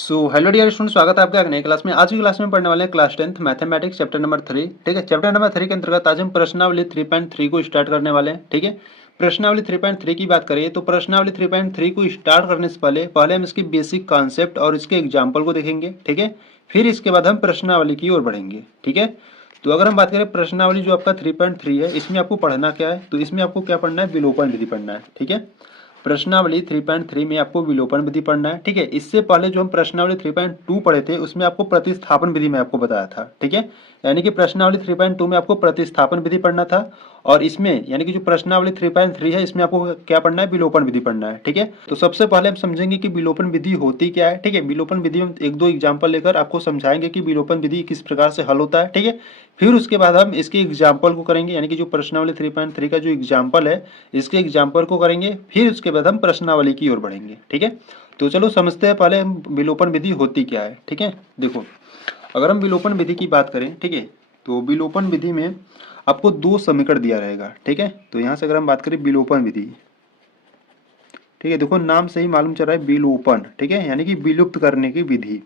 Hello dear student, स्वागत है आपका एक नई क्लास में। आज की क्लास में पढ़ने वाले हैं class 10th mathematics chapter number 3। ठीक है, चैप्टर नंबर 3 के अंतर्गत आज हम प्रश्नावली 3.3 को स्टार्ट करने वाले हैं। ठीक है, प्रश्नावली 3.3 की बात करिए तो प्रश्नावली 3.3 को स्टार्ट करने से पहले हम इसकी बेसिक कॉन्सेप्ट और इसके एग्जाम्पल को देखेंगे। ठीक है, फिर इसके बाद हम प्रश्नावली की ओर बढ़ेंगे। ठीक है, तो अगर हम बात करें प्रश्नावली जो आपका 3.3 है, इसमें आपको पढ़ना क्या है, तो इसमें आपको क्या पढ़ना है, विलोपन विधि पढ़ना है। ठीक है, प्रश्नावली 3.3 में आपको विलोपन विधि पढ़ना है। ठीक है, इससे पहले जो हम प्रश्नावली 3.2 पढ़े थे उसमें आपको प्रतिस्थापन विधि में आपको बताया था। ठीक है, यानी कि प्रश्नावली 3.2 में आपको प्रतिस्थापन विधि पढ़ना था, और इसमें यानी कि जो प्रश्नावली 3.3 है इसमें आपको क्या पढ़ना है, विलोपन विधि पढ़ना है। ठीक है, तो सबसे पहले हम समझेंगे कि विलोपन विधि होती क्या है। ठीक है, विलोपन विधि में एक दो एग्जाम्पल लेकर आपको समझाएंगे कि विलोपन विधि किस प्रकार से हल होता है। ठीक है, फिर उसके बाद हम इसके एग्जाम्पल को करेंगे, यानी कि जो प्रश्नावली 3.3 का जो एग्जाम्पल है इसके एग्जाम्पल को करेंगे, फिर उसके बाद हम प्रश्नावली की ओर बढ़ेंगे। ठीक है, तो चलो समझते हैं पहले हम विलोपन विधि होती क्या है। ठीक है, देखो अगर हम विलोपन विधि की बात करें, ठीक है, तो विलोपन विधि में आपको दो समीकरण दिया रहेगा। ठीक है, तो यहाँ से अगर हम बात करें विलोपन विधि, ठीक है, देखो नाम से ही मालूम चल रहा है विलोपन। ठीक है, यानी कि विलुप्त करने की विधि।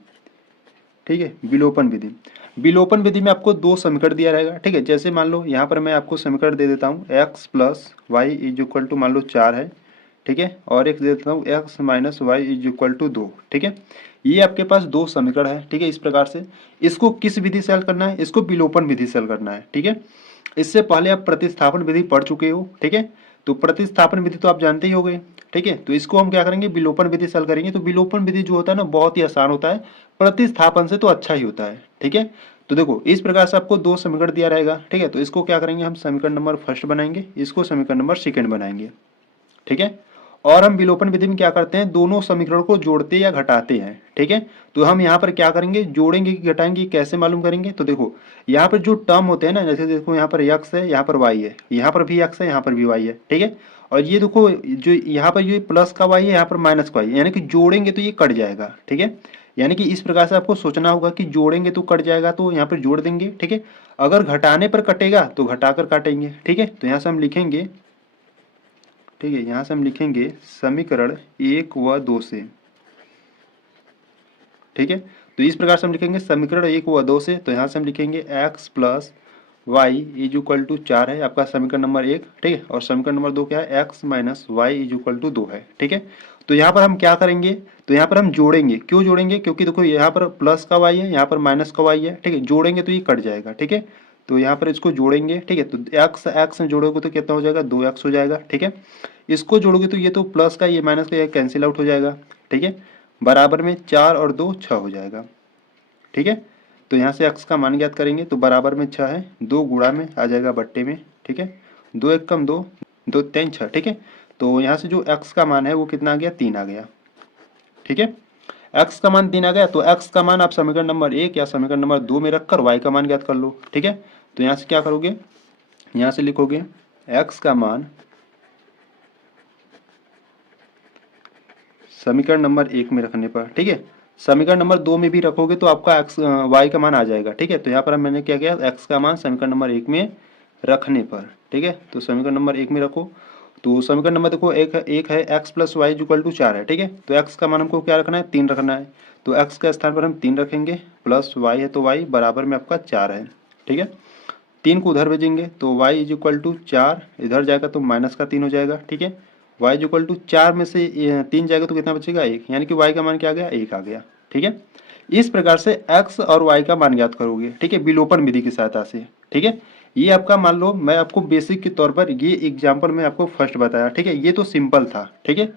ठीक है, विलोपन विधि, विलोपन विधि में आपको दो समीकरण दिया रहेगा। ठीक है, जैसे मान लो यहाँ पर मैं आपको समीकरण दे देता हूँ x plus Y is equal to मान लो 4 है। ठीक है, और एक दे देता हूँ x minus Y is equal to 2। ठीक है, ये आपके पास दो समीकरण है। ठीक है, इस प्रकार से इसको किस विधि से हल करना है, इसको विलोपन विधि से हल करना है। ठीक है, इससे पहले आप प्रतिस्थापन विधि पढ़ चुके हो। ठीक है, तो प्रतिस्थापन विधि तो आप जानते ही होंगे। ठीक है, तो इसको हम क्या करेंगे, विलोपन विधि से हल करेंगे। तो विलोपन विधि जो होता है ना बहुत ही आसान होता है, प्रतिस्थापन से तो अच्छा ही होता है। ठीक है, तो देखो इस प्रकार से आपको दो समीकरण दिया रहेगा। ठीक है, तो इसको क्या करेंगे, हम समीकरण नंबर फर्स्ट बनाएंगे, इसको समीकरण नंबर सेकंड बनाएंगे। ठीक है, और हम विलोपन विधि में क्या करते हैं, दोनों समीकरण को जोड़ते या घटाते हैं। ठीक है, तो हम यहाँ पर क्या करेंगे, जोड़ेंगे कि घटाएंगे, कैसे मालूम करेंगे, तो देखो यहाँ पर जो टर्म होते हैं ना, जैसे देखो यहाँ पर x है, यहाँ पर y है, यहाँ पर भी x है, यहाँ पर भी y है। ठीक है, और ये देखो जो यहाँ पर ये प्लस का y है, यहाँ पर माइनस का y है, यानी कि जोड़ेंगे तो ये कट जाएगा। ठीक है, यानी कि इस प्रकार से आपको सोचना होगा कि जोड़ेंगे तो कट जाएगा, तो यहाँ पर जोड़ देंगे। ठीक है, अगर घटाने पर कटेगा तो घटाकर काटेंगे। ठीक है, तो यहाँ से हम लिखेंगे, ठीक है, यहाँ से हम लिखेंगे समीकरण 1 व 2 से। ठीक है, तो इस प्रकार से हम लिखेंगे समीकरण 1 व 2 से। तो यहाँ से हम लिखेंगे x plus Y is equal to 4 है आपका समीकरण नंबर 1। ठीक है, और समीकरण नंबर 2 क्या है, x minus Y is equal to 2 है। ठीक है, तो यहाँ पर हम क्या करेंगे, तो यहाँ पर हम जोड़ेंगे। क्यों जोड़ेंगे, क्योंकि देखो यहाँ पर प्लस का y है, यहाँ पर माइनस का y है। ठीक है, जोड़ेंगे तो ये कट जाएगा। ठीक है, तो यहाँ पर इसको जोड़ेंगे। ठीक है, तो x x में जोड़ोगे तो कितना हो जाएगा, 2x हो जाएगा। ठीक है, इसको जोड़ोगे तो ये तो प्लस का ये माइनस का ये कैंसिल आउट हो जाएगा। ठीक है, बराबर में 4 और 2 6 हो जाएगा। ठीक है, तो यहाँ से x का मान ज्ञात करेंगे तो बराबर में 6 है, 2 गुणा में आ जाएगा बट्टे में। ठीक है, 2 एक कम 2, 2 3 6। ठीक है, तो यहाँ से जो x का मान है वो कितना आ गया, 3 आ गया। ठीक है, x का मान 3 आ गया, तो x का मान आप समीकरण नंबर 1 या समीकरण नंबर 2 में रखकर y का मान ज्ञात कर लो। ठीक है, तो यहाँ से क्या करोगे, यहाँ से लिखोगे x का मान समीकरण नंबर 1 में रखने पर, ठीक है, समीकरण नंबर 2 में भी रखोगे तो आपका x y का मान आ जाएगा। ठीक है, तो यहाँ पर मैंने क्या किया, x का मान समीकरण नंबर 1 में रखने पर। ठीक है, तो समीकरण नंबर 1 में रखो, तो समीकरण नंबर देखो एक है x plus Y equal to 4 है। ठीक है, तो x का मान हमको क्या रखना है, 3 रखना है, तो x का स्थान पर हम 3 रखेंगे, प्लस y है तो y बराबर में आपका 4 है। ठीक है, 3 को उधर भेजेंगे तो y इज इक्वल टू 4 इधर जाएगा तो माइनस का 3 हो जाएगा। ठीक है, y इज इक्वल टू 4 में से 3 जाएगा तो कितना बचेगा, 1, यानी कि y का मान क्या आ गया, 1 आ गया। ठीक है, इस प्रकार से x और y का मान ज्ञात करोगे। ठीक है, विलोपन विधि की सहायता से। ठीक है, ये आपका मान लो मैं आपको बेसिक के तौर पर ये एग्जाम्पल में आपको फर्स्ट बताया। ठीक है, ये तो सिंपल था। ठीक है,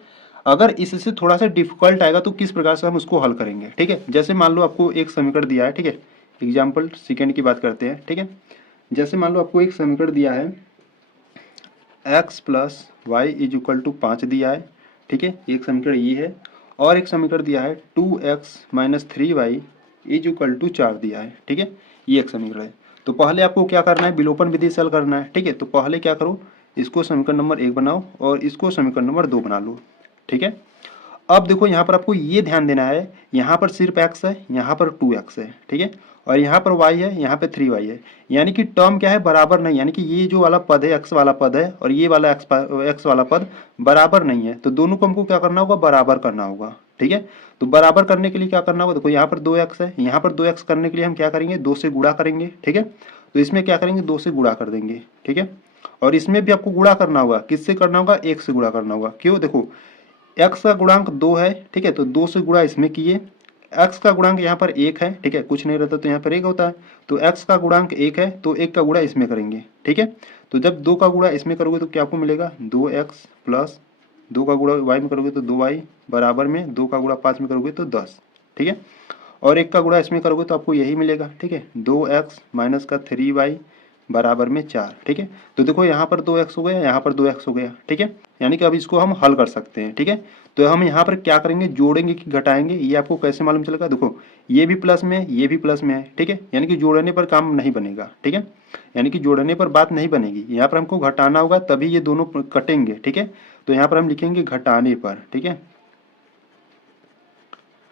अगर इससे थोड़ा सा डिफिकल्ट आएगा तो किस प्रकार से हम उसको हल करेंगे। ठीक है, जैसे मान लो आपको एक समीकरण दिया है। ठीक है, एग्जाम्पल सेकेंड की बात करते हैं। ठीक है, जैसे मान लो आपको एक समीकरण दिया है x plus Y is equal to 5 दिया है। ठीक है, एक समीकरण ये है, और एक समीकरण दिया है 2x minus 3y is equal to 4 दिया है। ठीक है, ये एक समीकरण है। तो पहले आपको क्या करना है, विलोपन विधि से हल करना है। ठीक है, तो पहले क्या करो, इसको समीकरण नंबर 1 बनाओ और इसको समीकरण नंबर 2 बना लो। ठीक है, अब देखो यहाँ पर आपको ये ध्यान देना है, यहाँ पर सिर्फ x है, यहाँ पर 2x है। ठीक है, और यहाँ पर y है, यहाँ पे 3y है, यानी कि टर्म क्या है, बराबर नहीं, यानी कि ये जो वाला पद है x वाला पद है और ये वाला x वाला पद बराबर नहीं है। तो दोनों को हमको क्या करना होगा, बराबर करना होगा। ठीक है। तो बराबर करने के लिए क्या करना होगा, देखो यहाँ पर 2x है, यहाँ पर 2x करने के लिए हम क्या करेंगे, 2 से गुणा करेंगे, ठीक है। तो इसमें क्या करेंगे, 2 से गुणा कर देंगे, ठीक है। और इसमें भी आपको गुणा करना होगा, किससे करना होगा, 1 से गुणा करना होगा। क्यों, देखो x का गुणांक 2 है, ठीक है, तो 2 से गुणा इसमें किए, x का गुणांक यहाँ पर 1 है, ठीक है, कुछ नहीं रहता तो यहाँ पर 1 होता है, तो x का गुणांक 1 है, तो 1 का गुणा इसमें करेंगे, ठीक है। तो जब 2 का गुणा इसमें करोगे तो क्या आपको मिलेगा, 2x प्लस 2 का गुणा y में करोगे तो 2y बराबर में 2 का गुणा 5 में करोगे तो 10, ठीक है। और 1 का गुणा इसमें करोगे तो आपको यही मिलेगा, ठीक है, 2x माइनस का 3y बराबर में 4, ठीक है। तो देखो यहाँ पर 2x हो गया, यहाँ पर 2x हो गया, ठीक है। यानी कि अब इसको हम हल कर सकते हैं, ठीक है। तो हम यहाँ पर क्या करेंगे, जोड़ेंगे कि घटाएंगे, ये आपको कैसे मालूम चलेगा, देखो ये भी प्लस में है, ये भी प्लस में है, ठीक है। यानी कि जोड़ने पर काम नहीं बनेगा, ठीक है, यानी कि जोड़ने पर बात नहीं बनेगी, यहाँ पर हमको घटाना होगा तभी ये दोनों कटेंगे, ठीक है। तो यहाँ पर हम लिखेंगे घटाने पर, ठीक है,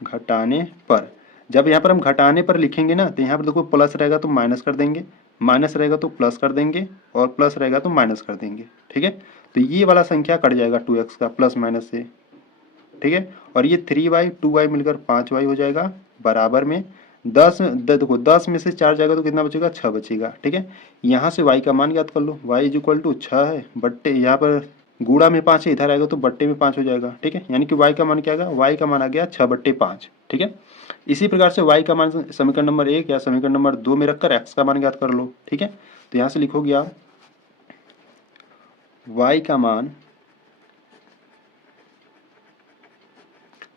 घटाने पर। जब यहाँ पर हम घटाने पर लिखेंगे ना, तो यहाँ पर देखो प्लस रहेगा तो माइनस कर देंगे, माइनस रहेगा तो प्लस कर देंगे, और प्लस रहेगा तो माइनस कर देंगे, ठीक है। तो ये वाला संख्या कट जाएगा 2x का प्लस माइनस से, ठीक है। और ये 3y 2y मिलकर 5y हो जाएगा बराबर में 10। देखो 10 में से 4 जाएगा तो कितना बचेगा, 6 बचेगा, ठीक है। यहाँ से y का मान याद कर लो, y इज इक्वल टू 6 है, बट्टे यहाँ पर गुणा में 5 है, इधर आएगा तो बट्टे में 5 हो जाएगा, ठीक है। यानी कि y का मान क्या आएगा, y का मान आ गया 6/5, ठीक है। इसी प्रकार से y का मान समीकरण नंबर 1 या समीकरण नंबर 2 में रखकर x का मान ज्ञात कर लो, ठीक है। तो यहाँ से लिखोगे आप y का मान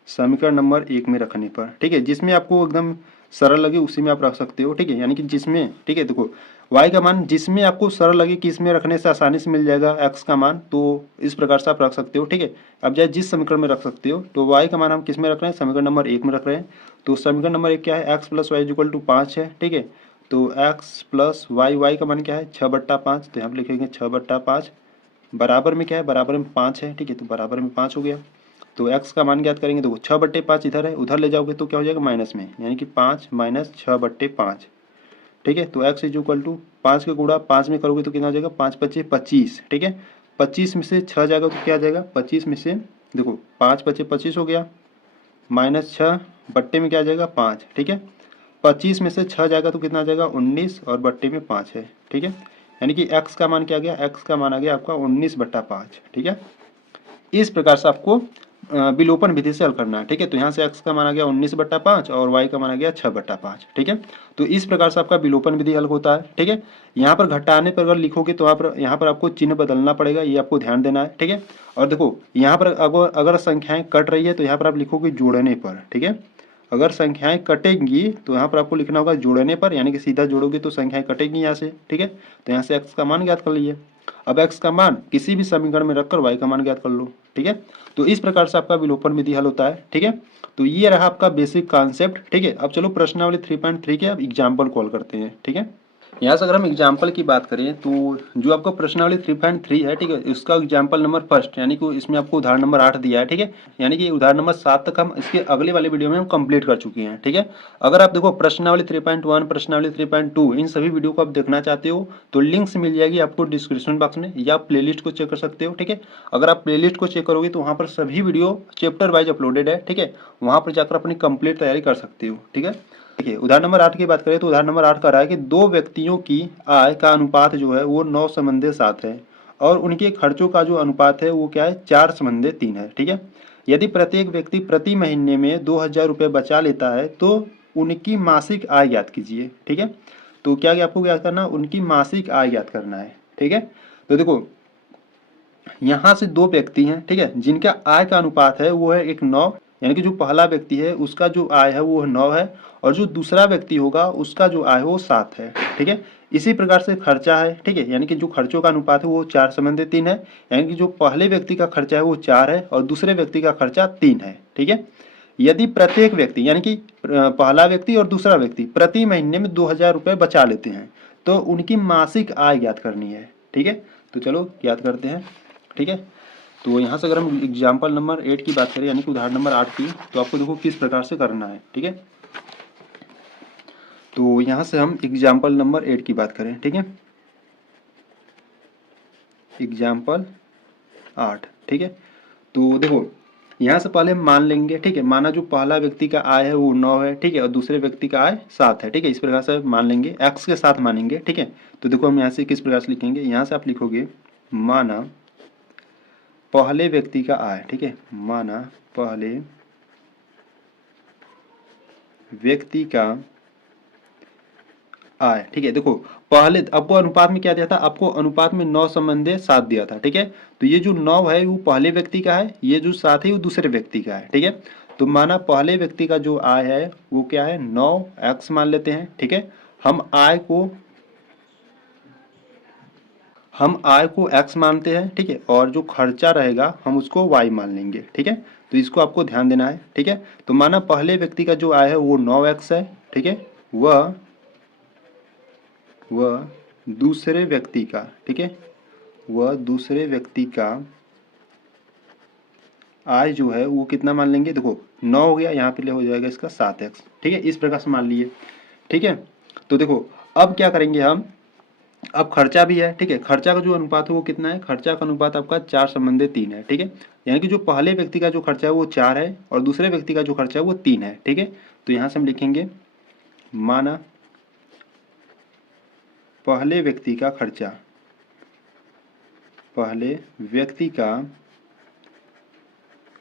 समीकरण नंबर 1 में रखने पर, ठीक है, जिसमें आपको एकदम सरल लगे उसी में आप रख सकते हो, ठीक है। यानी कि जिसमें, ठीक है, देखो y का मान जिसमें आपको सरल लगे कि इसमें रखने से आसानी से मिल जाएगा x का मान, तो इस प्रकार से आप रख सकते हो, ठीक है। अब चाहे जिस समीकरण में रख सकते हो, तो y का मान हम किस में रख रहे हैं, समीकरण नंबर 1 में रख रहे हैं। तो समीकरण नंबर 1 क्या है, x plus Y equal to 5 है, ठीक है। तो x प्लस वाई का मान क्या है, 6/5, तो यहाँ पर लिखेंगे 6/5 बराबर में क्या है, बराबर में 5 है, ठीक है। तो बराबर में 5 हो गया। तो x का मान ज्ञात करेंगे, देखो 6/5 इधर है, उधर ले जाओगे तो क्या हो जाएगा, माइनस में, यानी कि 5 माइनस 6/5, ठीक है। तो x इज इक्वल टू 5 के गुणा 5 में करोगे तो कितना आ जाएगा, 5×5 = 25, ठीक है। 25 में से 6 जाएगा तो क्या आ जाएगा, 25 में से देखो 5×5 = 25 हो गया, माइनस 6 बट्टे में क्या आ जाएगा, 5, ठीक है। 25 में से 6 जाएगा तो कितना आ जाएगा, 19, और बट्टे में 5 है, ठीक है। यानी कि x का मान क्या आ गया, x का मान आ गया आपका 19/5, ठीक है। इस प्रकार से आपको विलोपन विधि से हल करना है, ठीक है। तो यहाँ से x का मान आ गया 19/5 और y का मान आ गया 6/5, ठीक है। तो इस प्रकार से आपका विलोपन विधि हल होता है, ठीक है। यहाँ पर घटाने पर अगर लिखोगे तो यहाँ पर आपको चिन्ह बदलना पड़ेगा, ये आपको ध्यान देना है, ठीक है। और देखो यहाँ पर अगर संख्याएं कट रही है तो यहाँ पर आप लिखोगे जोड़ने पर, ठीक है। अगर संख्याएं कटेंगी तो यहाँ पर आपको लिखना होगा जोड़ने पर, यानी कि सीधा जोड़ोगे तो संख्याएं कटेंगी यहाँ से, ठीक है। तो यहाँ से x का मान ज्ञात कर लीजिए। अब x का मान किसी भी समीकरण में रखकर y का मान ज्ञात कर लो, ठीक है। तो इस प्रकार से आपका विलोपन विधि हल होता है, ठीक है। तो ये रहा आपका बेसिक कॉन्सेप्ट, ठीक है। अब चलो प्रश्नावली 3.3 के अब एग्जाम्पल कॉल करते हैं, ठीक है। यहाँ से अगर हम एग्जाम्पल की बात करें तो जो आपको प्रश्नावली 3.3 है, ठीक है, इसका एग्जाम्पल नंबर फर्स्ट, यानी कि इसमें आपको उदाहरण नंबर 8 दिया है, ठीक है। यानी कि उदाहरण नंबर 7 तक हम इसके अगले वाले वीडियो में हम कंप्लीट कर चुके हैं, ठीक है। अगर आप देखो प्रश्नावली 3.1 प्रश्नावली 3.2 इन सभी वीडियो को आप देखना चाहते हो तो लिंक्स मिल जाएगी आपको डिस्क्रिप्शन बॉक्स में, या आप प्लेलिस्ट को चेक कर सकते हो, ठीक है। अगर आप प्लेलिस्ट को चेक करोगे तो वहाँ पर सभी वीडियो चैप्टर वाइज अपलोडेड है, ठीक है। वहाँ पर जाकर अपनी कंप्लीट तैयारी कर सकते हो, ठीक है। देखिए उदाहरण नंबर 8 की बात करें तो उदाहरण नंबर 8 का रहा है कि दो व्यक्तियों की आय का अनुपात जो है वो 9:7 है, और उनके खर्चों का जो अनुपात है वो क्या है, 4:3 है, ठीक है। यदि प्रत्येक व्यक्ति प्रति महीने में 2,000 रुपये बचा लेता है तो उनकी मासिक आय ज्ञात कीजिए, ठीक है। तो क्या आपको ज्ञात करना, उनकी मासिक आय ज्ञात करना है, ठीक है। तो देखो यहाँ से दो व्यक्ति हैं, ठीक है, जिनका आय का अनुपात है वो है 1:9, यानी कि जो पहला व्यक्ति है उसका जो आय है वो 9 है, और जो दूसरा व्यक्ति होगा उसका जो आय है वो 7 है, ठीक है। इसी प्रकार से खर्चा है, ठीक है, यानी कि जो खर्चों का अनुपात है वो 4:3 है, यानी कि जो पहले व्यक्ति का खर्चा है वो 4 है और दूसरे व्यक्ति का खर्चा 3 है, ठीक है। यदि प्रत्येक व्यक्ति यानी कि पहला व्यक्ति और दूसरा व्यक्ति प्रति महीने में 2,000 रुपये बचा लेते हैं तो उनकी मासिक आय ज्ञात करनी है, ठीक है। तो चलो ज्ञात करते हैं, ठीक है। तो यहाँ से अगर हम एग्जाम्पल नंबर 8 की बात करें, यानी कि उदाहरण नंबर 8 की, तो आपको देखो किस प्रकार से करना है, ठीक है। तो यहाँ से हम एग्जाम्पल नंबर 8 की बात करें, ठीक है, एग्जाम्पल 8, ठीक है। तो देखो यहाँ से पहले मान लेंगे, ठीक है, माना जो पहला व्यक्ति का आय है वो 9 है, ठीक है, और दूसरे व्यक्ति का आय 7 है, ठीक है, इस प्रकार से मान लेंगे, x के साथ मानेंगे, ठीक है। तो देखो हम यहाँ से किस प्रकार से लिखेंगे, यहाँ से आप लिखोगे माना पहले व्यक्ति का आय, ठीक है, माना पहले व्यक्ति का आय, ठीक है। देखो पहले आपको अनुपात में क्या दिया था, आपको अनुपात में 9 संबंधे 7 दिया था, ठीक है। तो ये जो 9 है वो पहले व्यक्ति का है, ये जो 7 है वो दूसरे व्यक्ति का है, ठीक है। तो माना पहले व्यक्ति का जो आय है वो क्या है, 9x मान लेते हैं, ठीक है। हम आय को x मानते हैं, ठीक है, और जो खर्चा रहेगा हम उसको y मान लेंगे, ठीक है। तो इसको आपको ध्यान देना है, ठीक है। तो माना पहले व्यक्ति का जो आय है वो 9x है, ठीक है, वह दूसरे व्यक्ति का, ठीक है, वह दूसरे व्यक्ति का आय जो है वो कितना मान लेंगे, देखो 9 हो गया, यहाँ पे ले हो जाएगा इसका 7x, ठीक है, इस प्रकार से मान लिए, ठीक है। तो देखो अब क्या करेंगे हम, अब खर्चा भी है, ठीक है, खर्चा का जो अनुपात है वो कितना है, खर्चा का अनुपात आपका 4 संबंधे 3 है, ठीक है। यानी कि जो पहले व्यक्ति का जो खर्चा है वो 4 है और दूसरे व्यक्ति का जो खर्चा है वो 3 है, ठीक है। तो यहाँ से हम लिखेंगे माना पहले व्यक्ति का खर्चा, पहले व्यक्ति का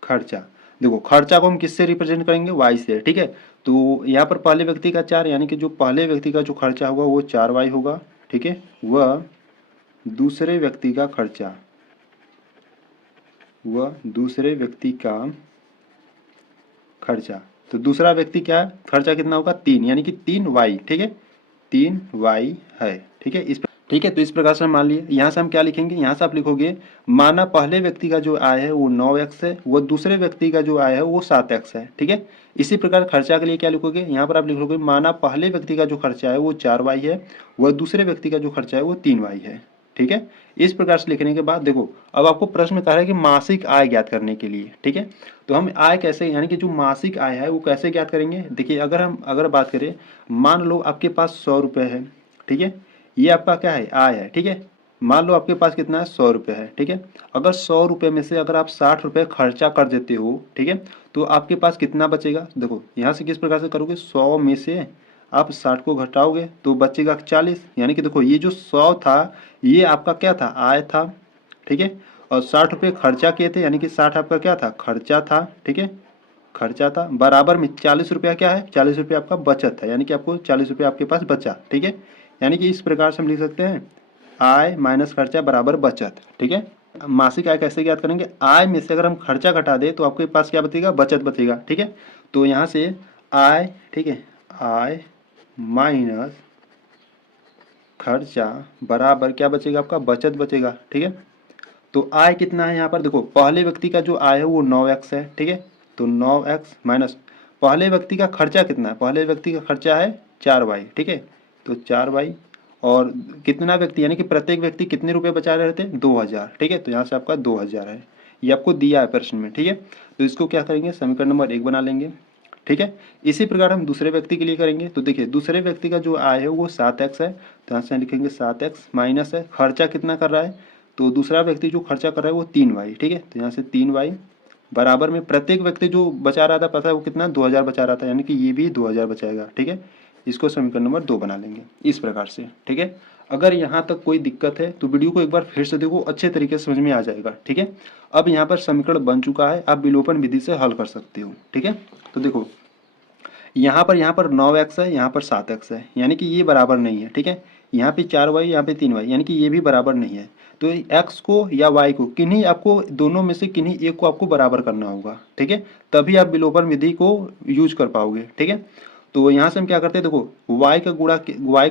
खर्चा, देखो खर्चा को हम किससे रिप्रेजेंट करेंगे, y से, ठीक है। तो यहाँ पर पहले व्यक्ति का 4 यानी कि जो पहले व्यक्ति का जो खर्चा होगा वो 4y होगा, ठीक है। वह दूसरे व्यक्ति का खर्चा, वह दूसरे व्यक्ति का खर्चा, तो दूसरा व्यक्ति क्या है, खर्चा कितना होगा 3 यानी कि 3y, ठीक है, 3y है, ठीक है। ठीक है, तो इस प्रकार से हम मान लिए, यहाँ से हम क्या लिखेंगे, यहाँ से आप लिखोगे माना पहले व्यक्ति का जो आय है वो 9x है, वो दूसरे व्यक्ति का जो आय है वो 7x है, ठीक है। इसी प्रकार खर्चा के लिए क्या लिखोगे, यहाँ पर आप लिखोगे माना पहले व्यक्ति का जो खर्चा है वो 4y है, वह दूसरे व्यक्ति का जो खर्चा है वो 3y है, ठीक है। इस प्रकार से लिखने के बाद देखो अब आपको प्रश्न कह रहा है कि मासिक आय ज्ञात करने के लिए, ठीक है। तो हम आय कैसे, यानी कि जो मासिक आय है वो कैसे ज्ञात करेंगे, देखिए अगर बात करें, मान लो आपके पास 100 रुपये है, ठीक है, ये आपका क्या है, आय है, ठीक है। मान लो आपके पास कितना है, 100 रुपये है, ठीक है। अगर 100 रुपये में से अगर आप 60 रुपये खर्चा कर देते हो, ठीक है, तो आपके पास कितना बचेगा, देखो यहाँ से किस प्रकार से करोगे, 100 में से आप 60 को घटाओगे तो बचेगा 40, यानी कि देखो ये जो 100 था ये आपका क्या था, आय था, ठीक है, और 60 रुपये खर्चा किए थे यानी कि 60 आपका क्या था, खर्चा था, ठीक है, खर्चा था, बराबर में 40 रुपया क्या है, 40 रुपये आपका बचत है, यानी कि आपको 40 रुपये आपके पास बचा, ठीक है। यानी कि इस प्रकार से हम लिख सकते हैं आय माइनस खर्चा बराबर बचत, ठीक है। मासिक आय कैसे ज्ञात करेंगे, आय में से अगर हम खर्चा घटा दें तो आपके पास क्या बचेगा, बचत बचेगा, ठीक है। तो यहाँ से आय, ठीक है, आय माइनस खर्चा बराबर क्या बचेगा, आपका बचत बचेगा, ठीक है। तो आय कितना है, यहाँ पर देखो पहले व्यक्ति का जो आय है वो 9x है, ठीक है। तो 9x माइनस पहले व्यक्ति का खर्चा कितना है, पहले व्यक्ति का खर्चा है 4y, ठीक है। तो 4y और कितना व्यक्ति यानी कि प्रत्येक व्यक्ति कितने रुपए बचा रहे थे, 2000, ठीक है। तो यहाँ से आपका 2000 है, ये आपको दिया है प्रश्न में, ठीक है। तो इसको क्या करेंगे, समीकरण नंबर 1 बना लेंगे, ठीक है। इसी प्रकार हम दूसरे व्यक्ति के लिए करेंगे, तो देखिए दूसरे व्यक्ति का जो आय है वो 7x है, तो यहाँ से लिखेंगे 7x माइनस है खर्चा कितना कर रहा है, तो दूसरा व्यक्ति जो खर्चा कर रहा है वो 3y, ठीक है। तो यहाँ से 3y बराबर में प्रत्येक व्यक्ति जो बचा रहा था पता है वो कितना 2000 बचा रहा था, यानी कि ये भी 2000 बचाएगा, ठीक है। इसको समीकरण नंबर 2 बना लेंगे इस प्रकार से, ठीक है। अगर यहाँ तक कोई दिक्कत है तो वीडियो को एक बार फिर से देखो, अच्छे तरीके से समझ में आ जाएगा, ठीक है। अब यहाँ पर समीकरण बन चुका है, आप विलोपन विधि से हल कर सकते हो, ठीक है। तो देखो यहाँ पर 9x है, यहाँ पर 7x है, यानी कि ये बराबर नहीं है, ठीक है। यहाँ पे 4y, यहाँ पे 3y, यानी कि ये भी बराबर नहीं है। तो x को या y को किन्हीं आपको दोनों में से किन्हीं एक को आपको बराबर करना होगा, ठीक है, तभी आप विलोपन विधि को यूज कर पाओगे, ठीक है। तो यहाँ से हम क्या करते हैं, देखो y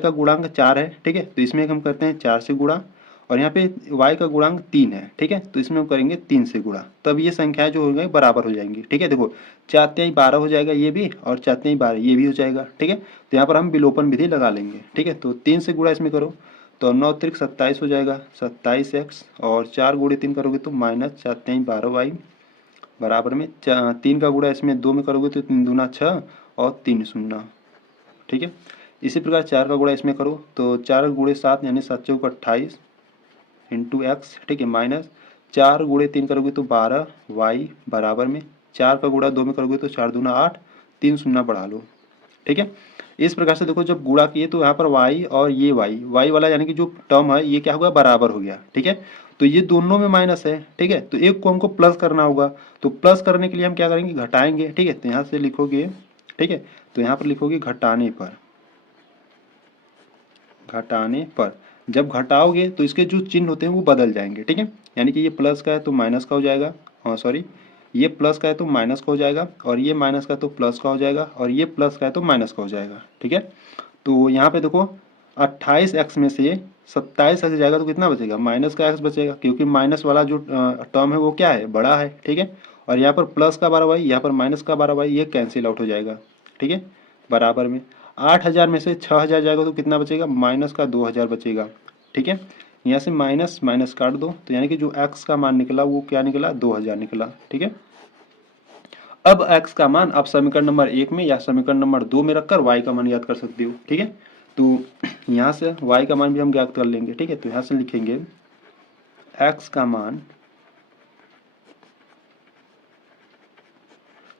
का गुणांक 4 है, ठीक है, तो इसमें हम करते हैं 4 से गुणा, और यहाँ पे y का गुणांक 3 है, ठीक है, तो इसमें हम करेंगे 3 से गुणा, तब ये संख्याएं जो हो गई बराबर हो जाएंगी, ठीक है। देखो 4 3 12 हो जाएगा ये भी, और 4 3 12 ये भी हो जाएगा, ठीक है। तो यहाँ पर हम विलोपन विधि लगा लेंगे, ठीक है। तो 3 से गुणा इसमें करो तो 9 त्रिक 27 हो जाएगा, 27x, और 4 गुणे 3 करोगे तो माइनस 4 3 12y बराबर में 3 का गुणा इसमें 2 में करोगे तो 3 दूना 6 और 3 शून्य, ठीक है। इसी प्रकार 4 का गुणा इसमें करो तो 4 गुणे 7 यानी 7 चौक 28 इंटू एक्स, ठीक है, माइनस 4 गुणे 3 करोगे तो 12y बराबर में 4 का गुणा 2 में करोगे तो 4 दूना 8, 3 शून्य बढ़ा लो, ठीक है। इस प्रकार से देखो जब गुणा किए तो यहाँ पर y और ये y वाला यानी कि जो टर्म है ये क्या होगा, बराबर हो गया, ठीक है। तो ये दोनों में माइनस है, ठीक है। तो एक को हमको प्लस करना होगा, तो प्लस करने के लिए हम क्या करेंगे, घटाएंगे, ठीक है। तो यहाँ से लिखोगे, ठीक है, तो यहाँ पर लिखोगे घटाने पर, घटाने पर जब घटाओगे तो इसके जो चिन्ह होते हैं वो बदल जाएंगे, ठीक है। यानी कि ये प्लस का है तो माइनस का हो जाएगा, सॉरी, ये प्लस का है तो माइनस का हो जाएगा, और ये माइनस का तो प्लस का हो जाएगा, और ये प्लस का है तो माइनस का हो जाएगा, ठीक है। तो यहाँ पे देखो 28x में से 27x जाएगा तो कितना बचेगा, माइनस का x बचेगा, क्योंकि माइनस वाला जो टर्म है वो क्या है, बड़ा है, ठीक है। और यहाँ पर प्लस का 12y, यहाँ पर माइनस का 12y, ये कैंसिल आउट हो जाएगा, ठीक है। बराबर में 8000 में से 6000 जाएगा तो कितना बचेगा, माइनस का 2000 बचेगा, ठीक है। यहाँ से माइनस माइनस काट दो तो यानी कि जो x का मान निकला वो क्या निकला, 2000 निकला, ठीक है। अब x का मान आप समीकरण नंबर 1 में या समीकरण नंबर 2 में रखकर y का मान याद कर सकते हो, ठीक है। तो यहाँ से y का मान भी हम ज्ञात कर लेंगे, ठीक है। तो यहाँ से लिखेंगे x का मान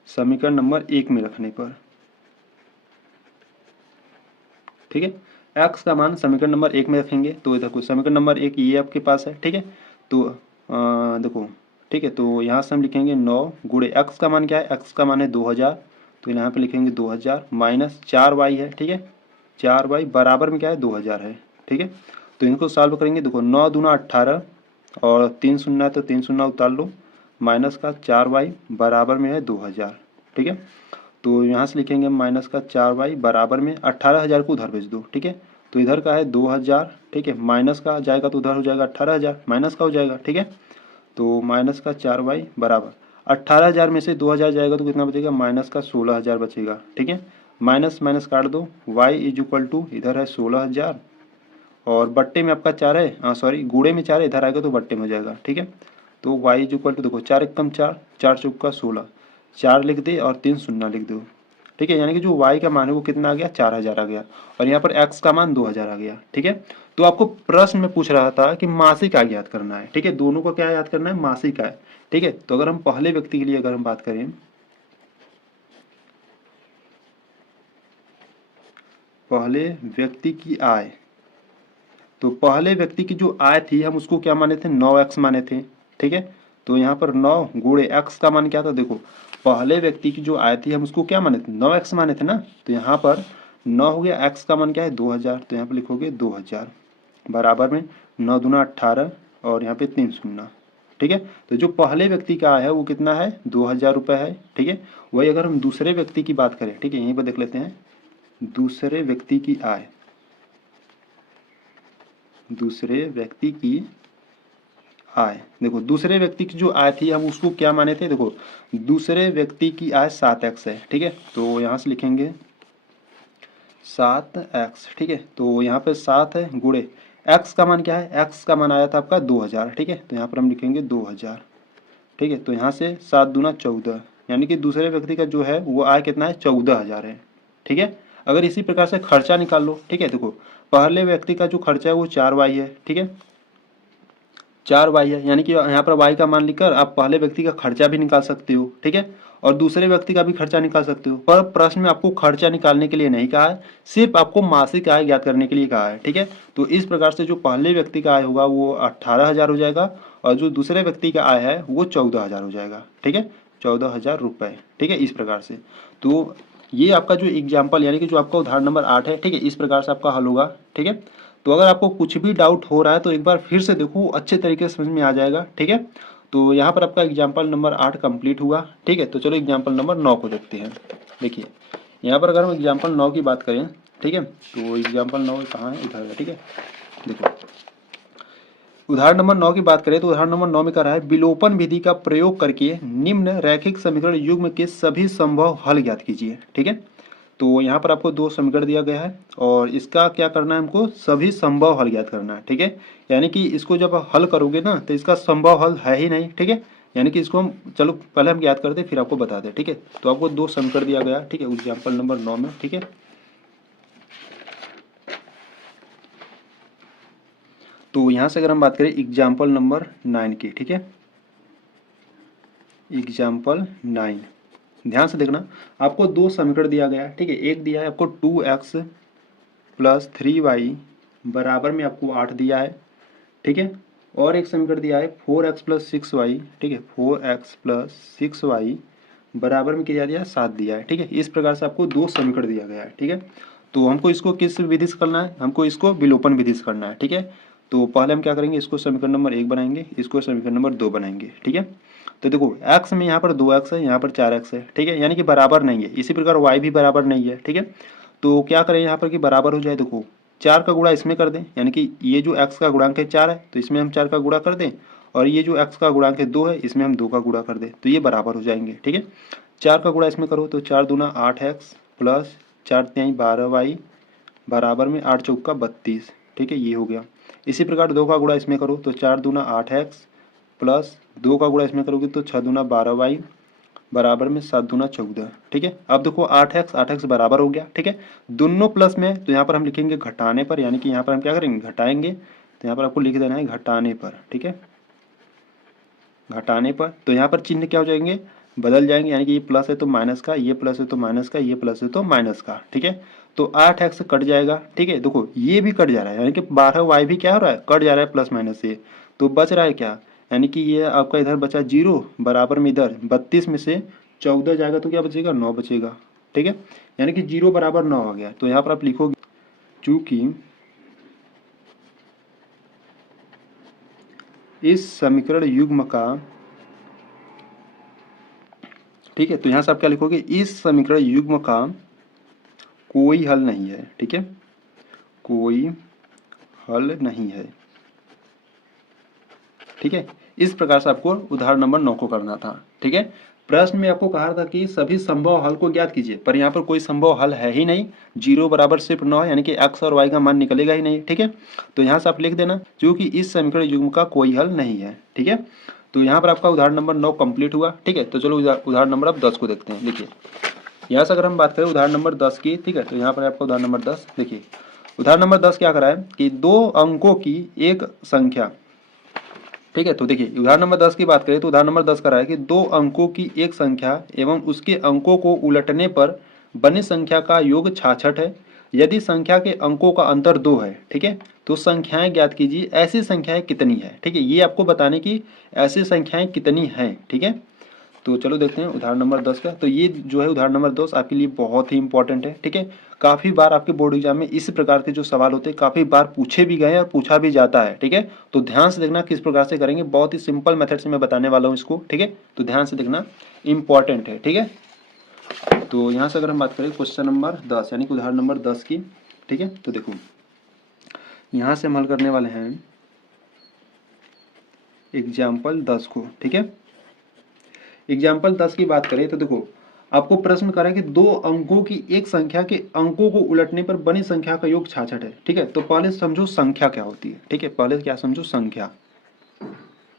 समीकरण नंबर 1 में रखने पर, ठीक है। x का मान समीकरण नंबर 1 में रखेंगे तो इधर कुछ समीकरण नंबर 1 ये आपके पास है, ठीक है। तो देखो, ठीक है, तो यहाँ से हम लिखेंगे 9 गुणे x का मान क्या है, x का मान है 2000, तो यहाँ पे लिखेंगे 2000 माइनस 4y है, ठीक है। 4y बराबर में क्या है, 2000 है, ठीक है। तो इनको सॉल्व करेंगे, देखो 9 दूना 18 और 3 शून्य तो 3 शून्य उतार लो, माइनस का 4y बराबर में है 2000, ठीक है। तो यहाँ से लिखेंगे माइनस का 4y बराबर में 18000 को उधर भेज दो, ठीक है। तो इधर का है 2000, ठीक है, माइनस का जाएगा तो उधर हो जाएगा 18000, माइनस का हो जाएगा, ठीक है। तो माइनस का 4y बराबर 18000 में से 2000 जाएगा तो कितना बचेगा, माइनस का 16000 बचेगा, ठीक है। माइनस माइनस काट दो, y इज इक्वल टू इधर है 16000 और बट्टे में आपका 4 है, हाँ सॉरी गुणे में 4 है, इधर आएगा तो बट्टे में हो जाएगा, ठीक है। तो y इज इक्वल टू देखो 4 एकम 4, 4 चौका 16, 4 लिख दे और 3 शून्य लिख दो, ठीक है। यानी कि जो y का मान है वो कितना आ गया, 4000 आ गया, और यहाँ पर x का मान 2000 आ गया, ठीक है। तो आपको प्रश्न में पूछ रहा था कि मासिक आय याद करना है, ठीक है। दोनों को क्या याद करना है, मासिक आय, ठीक है। तो अगर हम पहले व्यक्ति के लिए अगर हम बात करें, पहले व्यक्ति की आय, तो पहले व्यक्ति की जो आय थी हम उसको क्या माने थे, 9x माने थे, ठीक है। तो यहाँ पर 9 गुणे x का मान क्या था, देखो पहले व्यक्ति की जो आय थी हम उसको क्या माने थे, 9x माने थे ना। तो यहाँ पर 9 हो गया, x का मान क्या है 2000, तो यहाँ पर लिखोगे 2000 बराबर में 9 दूना 18 और यहाँ पे 3 शून्य, ठीक है। तो जो पहले व्यक्ति का आय है वो कितना है, 2000 रुपये है, ठीक है। वही अगर हम दूसरे व्यक्ति की बात करें, ठीक है, यहीं पर देख लेते हैं दूसरे व्यक्ति की आय, दूसरे व्यक्ति की आय, देखो दूसरे व्यक्ति की जो आय थी हम उसको क्या माने थे, देखो दूसरे व्यक्ति की आय 7x है, ठीक है। तो यहाँ से लिखेंगे 7x, ठीक है। तो यहाँ पे 7 है गुणे x का मान क्या है, x का मान आया था आपका 2000, ठीक है। तो यहाँ पर हम लिखेंगे 2000, ठीक है। तो यहाँ से 7 दूना 14, यानी कि दूसरे व्यक्ति का जो है वो आय कितना है, 14000 है, ठीक है। अगर इसी प्रकार से खर्चा निकाल लो, ठीक है, देखो पहले व्यक्ति का जो खर्चा है वो 4y है, ठीक है, 4y है, यानी कि यहाँ पर y का मान लिखकर आप पहले व्यक्ति का खर्चा भी निकाल सकते हो, ठीक है, और दूसरे व्यक्ति का भी खर्चा निकाल सकते हो। पर प्रश्न में आपको खर्चा निकालने के लिए नहीं कहा है, सिर्फ आपको मासिक आय ज्ञात करने के लिए कहा है, ठीक है। तो इस प्रकार से जो पहले व्यक्ति का आय होगा वो 18000 हो जाएगा और जो दूसरे व्यक्ति का आय है वो 14000 हो जाएगा, ठीक है, 14000 रुपये, ठीक है। इस प्रकार से तो ये आपका जो एग्जाम्पल यानी कि जो आपका उदाहरण नंबर 8 है, ठीक है, इस प्रकार से आपका हल होगा, ठीक है। तो अगर आपको कुछ भी डाउट हो रहा है तो एक बार फिर से देखो, अच्छे तरीके से समझ में आ जाएगा, ठीक है। तो यहाँ पर आपका एग्जाम्पल नंबर 8 कंप्लीट हुआ, ठीक है। तो चलो एग्जाम्पल नंबर 9 को देखते हैं। देखिए यहाँ पर अगर हम एग्जाम्पल 9 की बात करें, ठीक है, तो एग्जाम्पल 9 कहाँ है, इधर है, ठीक है। देखो उदाहरण नंबर 9 की बात करें तो उदाहरण नंबर 9 में कह रहा है विलोपन विधि का प्रयोग करके निम्न रैखिक समीकरण युग्म के सभी संभव हल ज्ञात कीजिए, ठीक है। तो यहाँ पर आपको 2 समीकरण दिया गया है और इसका क्या करना है, हमको सभी संभव हल ज्ञात करना है, ठीक है। यानी कि इसको जब हल करोगे ना तो इसका संभव हल है ही नहीं, ठीक है। यानी कि इसको हम चलो पहले हम ज्ञात करते फिर आपको बता दें, ठीक है। तो आपको 2 समीकरण दिया गया, ठीक है, एग्जाम्पल नंबर 9 में, ठीक है। तो यहाँ से अगर हम बात करें एग्जाम्पल नंबर 9 की, ठीक है, एग्जाम्पल 9। ध्यान से देखना, आपको दो समीकरण दिया गया है, ठीक है। एक दिया है आपको 2x प्लस 3y बराबर में आपको 8 दिया है, ठीक है। और एक समीकरण दिया है 4x प्लस 6y, ठीक है, 4x प्लस 6y बराबर में क्या दिया है, 7 दिया है, ठीक है। इस प्रकार से आपको दो समीकरण दिया गया है, ठीक है। तो हमको इसको किस विधि से करना है, हमको इसको विलोपन विधि से करना है, ठीक है। तो पहले हम क्या करेंगे, इसको समीकरण नंबर 1 बनाएंगे, इसको समीकरण नंबर 2 बनाएंगे, ठीक है। तो देखो x में यहाँ पर 2x है, यहाँ पर 4x है, ठीक है, यानी कि बराबर नहीं है। इसी प्रकार y भी बराबर नहीं है, ठीक है। तो क्या करें यहाँ पर कि बराबर हो जाए, देखो 4 का गुणा इसमें कर दें, यानी कि ये जो x का गुणांक है 4 है, तो इसमें हम 4 का गुणा कर दें, और ये जो x का गुणांक है 2 है, इसमें हम 2 का गुणा कर दें, तो ये बराबर हो जाएंगे, ठीक है। 4 का गुणा इसमें करो तो 4 दूना 8x प्लस 4 तिहाई 12y बराबर में 8 चौका 32, ठीक है, ये हो गया। इसी प्रकार 2 का गुणा इसमें करो तो 4 दूना 8x प्लस 2 का गुणा इसमें करोगे तो 6 दूना 12y बराबर में 7 दूना 14, ठीक है। अब देखो 8x बराबर हो गया, ठीक है। दोनों प्लस में, तो यहाँ पर हम लिखेंगे घटाने पर, यानी कि यहाँ पर हम क्या करेंगे, घटाएंगे, तो यहाँ पर आपको लिख देना है घटाने पर, ठीक है, घटाने पर। तो यहाँ पर चिन्ह क्या हो जाएंगे, बदल जाएंगे, यानी कि ये प्लस है तो माइनस का, ये प्लस है तो माइनस का, ये प्लस है तो माइनस का, ठीक है। तो 8x कट जाएगा, ठीक है। देखो ये भी कट जा रहा है, यानी कि 12y भी क्या हो रहा है, कट जा रहा है प्लस माइनस से, तो बच रहा है क्या, यानी कि ये आपका इधर बचा 0 बराबर में इधर 32 में से 14 जाएगा तो क्या बचेगा, 9 बचेगा, ठीक है। यानी कि 0 बराबर 9 आ गया। तो यहाँ पर आप लिखोगे चूंकि इस समीकरण युग्म का, ठीक है, तो यहाँ से आप क्या लिखोगे, इस समीकरण युग्म का कोई हल नहीं है, ठीक है, कोई हल नहीं है, ठीक है। इस प्रकार से आपको उदाहरण नंबर 9 को करना था, ठीक है। प्रश्न में आपको कहा था कि सभी संभव हल को ज्ञात कीजिए, पर यहाँ पर कोई संभव हल है ही नहीं, 0 बराबर सिर्फ 9 है, यानी कि x और y का मान निकलेगा ही नहीं, ठीक है। तो यहाँ से आप लिख देना क्योंकि इस समीकरण युग्म का कोई हल नहीं है, ठीक है। तो यहाँ पर आपका उदाहरण नंबर 9 कंप्लीट हुआ, ठीक है। तो चलो उदाहरण नंबर अब 10 को देखते हैं। देखिए यहाँ से अगर हम बात करें उदाहरण नंबर 10 की, ठीक है, तो यहाँ पर आपका उदाहरण नंबर 10 देखिए। उदाहरण नंबर 10 क्या करा है कि 2 अंकों की एक संख्या, ठीक है। तो देखिए उदाहरण नंबर 10 की बात करें तो उदाहरण नंबर 10 करा है कि 2 अंकों की एक संख्या एवं उसके अंकों को उलटने पर बनी संख्या का योग 66 है। यदि संख्या के अंकों का अंतर 2 है, ठीक है, तो संख्याएं ज्ञात कीजिए, ऐसी संख्याएं कितनी है, ठीक है। ये आपको बताने की ऐसी संख्याएं कितनी हैं, ठीक है। तो चलो देखते हैं उदाहरण नंबर 10 का। तो ये जो है उदाहरण नंबर 10 आपके लिए बहुत ही इंपॉर्टेंट है, ठीक है। काफ़ी बार आपके बोर्ड एग्जाम में इस प्रकार के जो सवाल होते हैं काफ़ी बार पूछे भी गए और पूछा भी जाता है, ठीक है। तो ध्यान से देखना किस प्रकार से करेंगे, बहुत ही सिंपल मेथड से मैं बताने वाला हूँ इसको, ठीक है। तो ध्यान से देखना, इंपॉर्टेंट है, ठीक है। तो यहाँ से अगर हम बात करें क्वेश्चन नंबर 10 यानी कि उदाहरण नंबर 10 की, ठीक है। तो देखो यहाँ से हम हल करने वाले हैं एग्जाम्पल 10 को, ठीक है। एग्जाम्पल 10 की बात करें तो देखो आपको प्रश्न करा है कि 2 अंकों की एक संख्या के अंकों को उलटने पर बनी संख्या का योग 66 है, ठीक है। तो पहले समझो संख्या क्या होती है, ठीक है, पहले क्या समझो संख्या,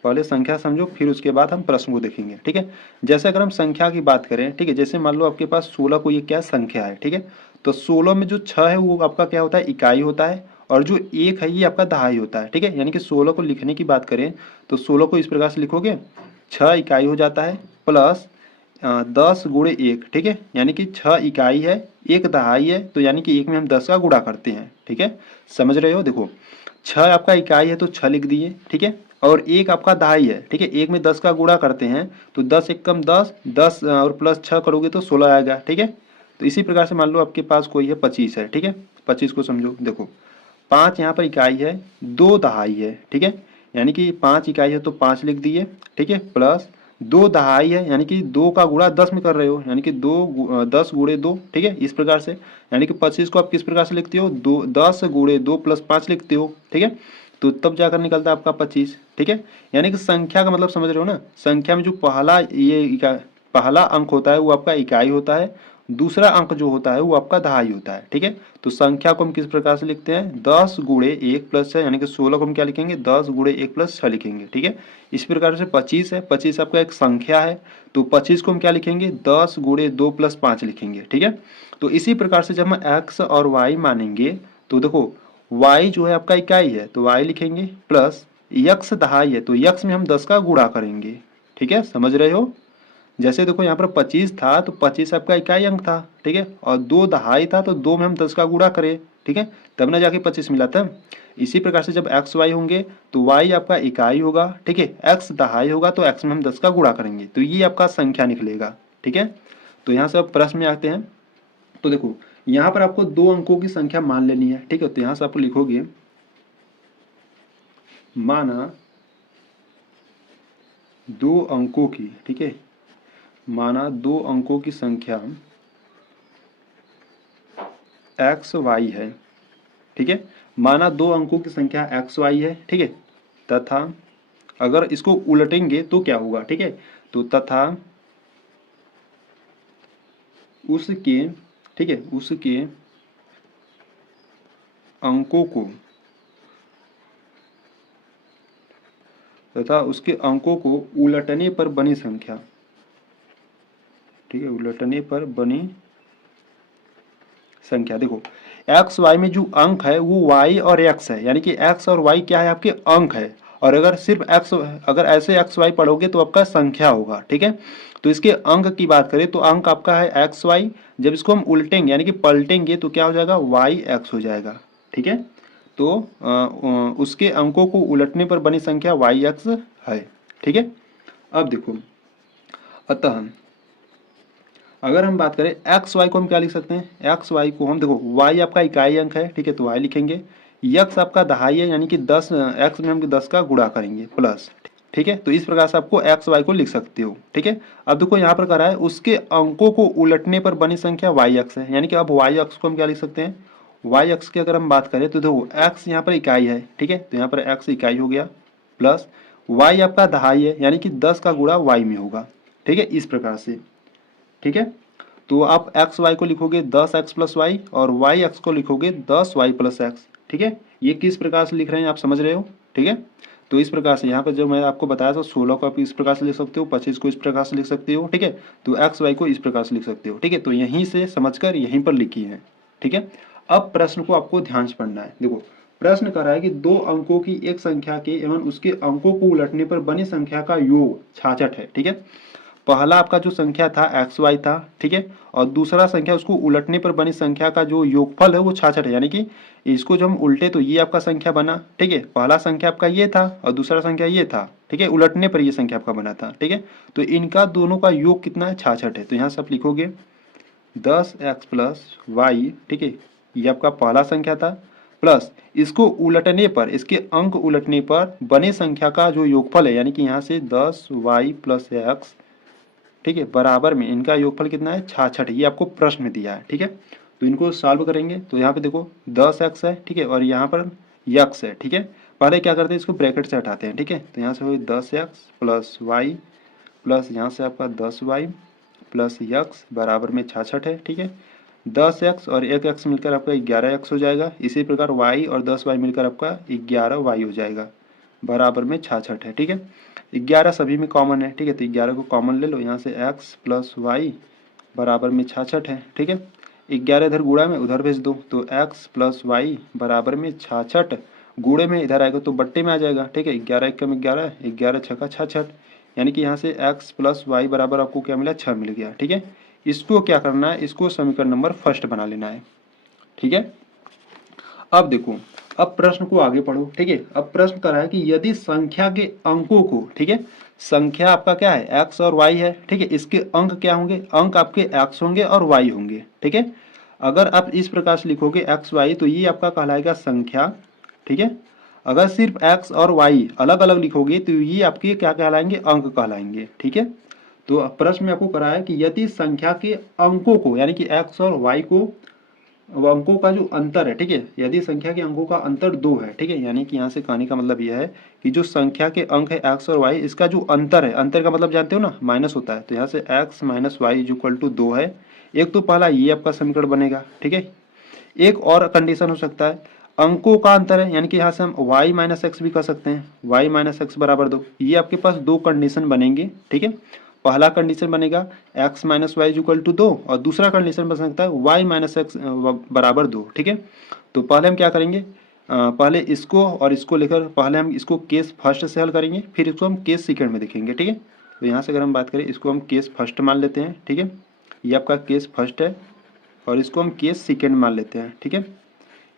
पहले संख्या समझो फिर उसके बाद हम प्रश्न को देखेंगे, ठीक है। जैसे अगर हम संख्या की बात करें, ठीक है, जैसे मान लो आपके पास 16 को ये क्या संख्या है, ठीक है। तो 16 में जो 6 है वो आपका क्या होता है, इकाई होता है, और जो 1 है ये आपका दहाई होता है, ठीक है। यानी कि 16 को लिखने की बात करें तो 16 को इस प्रकार से लिखोगे, 6 इकाई हो जाता है प्लस 10 गुणे 1, ठीक है, यानी कि 6 इकाई है, 1 दहाई है, तो यानी कि 1 में हम 10 का गुणा करते हैं, ठीक है। समझ रहे हो, देखो 6 आपका इकाई है तो 6 लिख दिए, ठीक है, और 1 आपका दहाई है, ठीक है, 1 में 10 का गुणा करते हैं तो 10 एक कम 10, 10 और प्लस 6 करोगे तो 16 आएगा, ठीक है। तो इसी प्रकार से मान लो आपके पास कोई है 25 है, ठीक है, 25 को समझो, देखो 5 यहाँ पर इकाई है, 2 दहाई है, ठीक है, यानी कि 5 इकाई है तो 5 लिख दिए, ठीक है, प्लस 2 दहाई है, यानी कि 2 का गुणा 10 में कर रहे हो, यानी कि 10 गुणे 2, ठीक है, इस प्रकार से। यानी कि 25 को आप किस प्रकार से लिखते हो, 10 गुणे 2 प्लस 5 लिखते हो, ठीक है। तो तब जाकर निकलता है आपका 25, ठीक है। यानी कि संख्या का मतलब समझ रहे हो ना, संख्या में जो पहला अंक होता है वो आपका इकाई होता है, दूसरा अंक जो होता है वो आपका दहाई होता है, ठीक है। तो संख्या को हम किस प्रकार से लिखते हैं, 10 गुणे 1 प्लस 6, यानी कि 16 को हम क्या लिखेंगे, 10 गुणे 1 प्लस 6 लिखेंगे, ठीक है। इस प्रकार से 25 है, 25 आपका एक संख्या है, तो 25 को हम क्या लिखेंगे, 10 गुणे 2 प्लस 5 लिखेंगे, ठीक है। तो इसी प्रकार से जब हम x और y मानेंगे तो देखो y जो है आपका इकाई है तो y लिखेंगे, प्लस x दहाई है तो x में हम 10 का गुणा करेंगे, ठीक है, समझ रहे हो। जैसे देखो यहाँ पर 25 था तो 25 आपका इकाई अंक था, ठीक है, और 2 दहाई था तो 2 में हम 10 का गुणा करें, ठीक है, तब ना जाके 25 मिला था। इसी प्रकार से जब एक्स वाई होंगे तो वाई आपका इकाई होगा, ठीक है, एक्स दहाई होगा तो एक्स में हम 10 का गुणा करेंगे, तो ये आपका संख्या निकलेगा, ठीक है। तो यहाँ से अब प्रश्न में आते हैं। तो देखो यहाँ पर आपको 2 अंकों की संख्या मान लेनी है, ठीक है, तो यहाँ से आप लिखोगे माना 2 अंकों की, ठीक है, माना 2 अंकों की संख्या एक्स वाई है, ठीक है, माना 2 अंकों की संख्या एक्स वाई है, ठीक है, तथा अगर इसको उलटेंगे तो क्या होगा, ठीक है, तो तथा उसके, ठीक है, उसके अंकों को, तथा उसके अंकों को उलटने पर बनी संख्या, ठीक है, उलटने पर बनी संख्या। देखो एक्स वाई में जो अंक है वो वाई और एक्स है, यानी कि एक्स और वाई क्या है, आपके अंक है, और अगर सिर्फ एक्स, अगर ऐसे एक्स वाई पढ़ोगे तो आपका संख्या होगा, ठीक है। तो इसके अंक की बात करें तो अंक आपका है एक्स वाई, जब इसको हम उल्टेंगे यानी कि पलटेंगे तो क्या हो जाएगा, वाई एक्स हो जाएगा, ठीक है। तो उसके अंकों को उलटने पर बनी संख्या वाई एक्स है, ठीक है। अब देखो, अतः अगर हम बात करें एक्स वाई को हम क्या लिख सकते हैं, एक्स वाई को हम देखो वाई आपका इकाई अंक है, ठीक है, तो वाई लिखेंगे, यक्स आपका दहाई है यानी कि 10, एक्स में हम 10 का गुणा करेंगे प्लस, ठीक है, तो इस प्रकार से आपको एक्स वाई को लिख सकते हो, ठीक है। अब देखो यहाँ पर कह रहा है उसके अंकों को उलटने पर बनी संख्या वाई एक्स है, यानी कि अब वाई एक्स को हम क्या लिख सकते हैं, वाई एक्स की अगर हम बात करें तो देखो एक्स यहाँ पर इकाई है, ठीक है, तो यहाँ पर एक्स इकाई हो गया, प्लस वाई आपका दहाई है यानी कि 10 का गुणा वाई में होगा, ठीक है, इस प्रकार से, ठीक है। तो आप एक्स वाई को लिखोगे 10x प्लस वाई और वाई एक्स को लिखोगे 10y प्लस एक्स, ठीक है। ये किस प्रकार से लिख रहे हैं आप समझ रहे हो, ठीक है। तो इस प्रकार से यहाँ पर जो मैं आपको बताया था 16 को आप इस प्रकार से लिख सकते हो, 25 को इस प्रकार से लिख सकते हो, ठीक है, तो एक्स वाई को इस प्रकार से लिख सकते हो, ठीक है। तो यहीं से समझकर यहीं पर लिखी है, ठीक है। अब प्रश्न को आपको ध्यान से पढ़ना है। देखो प्रश्न कर रहा है कि 2 अंकों की एक संख्या के एवं उसके अंकों को उलटने पर बनी संख्या का योग 66 है, ठीक है। पहला आपका जो संख्या था एक्स वाई था, ठीक है, और दूसरा संख्या उसको उलटने पर बनी संख्या का जो योगफल है वो 66 है, यानी कि इसको जो हम उल्टे तो ये आपका संख्या बना, ठीक है, पहला संख्या आपका ये था और दूसरा संख्या ये था, ठीक है, उलटने पर ये संख्या आपका बना था, ठीक है। तो इनका दोनों का योग कितना है, 66 है। तो यहाँ से आप लिखोगे 10x प्लस वाई, ठीक है, ये आपका पहला संख्या था, प्लस इसको उलटने पर, इसके अंक उलटने पर बने संख्या का जो योगफल है, यानी कि यहाँ से 10y प्लस एक्स, ठीक है, बराबर में इनका योगफल कितना है, 66, ये आपको प्रश्न में दिया है, ठीक है। तो इनको सॉल्व करेंगे तो यहाँ पे देखो 10x है, ठीक है, और यहाँ पर यक्स है, ठीक है। पहले क्या करते हैं, इसको ब्रैकेट से हटाते हैं, ठीक है, तो यहाँ से हो 10x प्लस वाई प्लस यहाँ से आपका 10y प्लस यक्स बराबर में 66 है, ठीक है। 10x और 1x मिलकर आपका 11x हो जाएगा। इसी प्रकार y और 10y मिलकर आपका 11y हो जाएगा, बराबर में 66 है, ठीक है। 11 सभी में कॉमन है, ठीक है, तो 11 को कॉमन ले लो, यहाँ से x प्लस वाई बराबर में 66 है, ठीक है। 11 इधर गुणा में उधर भेज दो तो x प्लस वाई बराबर में 66, गुणे में इधर आएगा तो बट्टे में आ जाएगा, ठीक है, 11 एकम 11, 11 छक्का 66, यानी कि यहाँ से x प्लस वाई बराबर आपको क्या मिला, 6 मिल गया, ठीक है। इसको क्या करना है, इसको समीकरण नंबर फर्स्ट बना लेना है, ठीक है। अब देखो, अब प्रश्न को आगे पढ़ो, ठीक है। अब प्रश्न कर रहा है कि यदि संख्या के अंकों को, ठीक है, संख्या आपका क्या है x और y है, ठीक है, इसके अंक क्या होंगे, अंक आपके x होंगे और y होंगे, ठीक है। अगर आप इस प्रकार से लिखोगे x y तो ये आपका कहलाएगा संख्या, ठीक है। अगर सिर्फ x और y अलग अलग लिखोगे तो ये आपके क्या कहलाएंगे, अंक कहलाएंगे, ठीक है। तो प्रश्न में आपको करा है कि यदि संख्या के अंकों को यानी कि x और y को, वो अंकों का जो अंतर है, ठीक है, यदि संख्या के अंकों का अंतर 2 है, ठीक है, यानी कि यहाँ से कहने का मतलब यह है कि जो संख्या के अंक है x और y, इसका जो अंतर है, अंतर का मतलब जानते हो ना, माइनस होता है, तो यहाँ से x minus Y is equal to 2 है। एक तो पहला ये आपका समीकरण बनेगा, ठीक है। एक और कंडीशन हो सकता है, अंकों का अंतर है, यानी कि यहाँ से हम y माइनस एक्स भी कर सकते हैं, y माइनस एक्स बराबर 2, ये आपके पास 2 कंडीशन बनेंगे, ठीक है। पहला कंडीशन बनेगा x minus Y equal to 2 और दूसरा कंडीशन बन सकता है y माइनस एक्स बराबर 2, ठीक है। तो पहले हम क्या करेंगे, पहले इसको और इसको लेकर पहले हम इसको केस फर्स्ट से हल करेंगे, फिर इसको हम केस सेकंड में देखेंगे, ठीक है। तो यहाँ से अगर हम बात करें, इसको हम केस फर्स्ट मान लेते हैं, ठीक है, ये आपका केस फर्स्ट है, और इसको हम केस सेकेंड मान लेते हैं, ठीक है।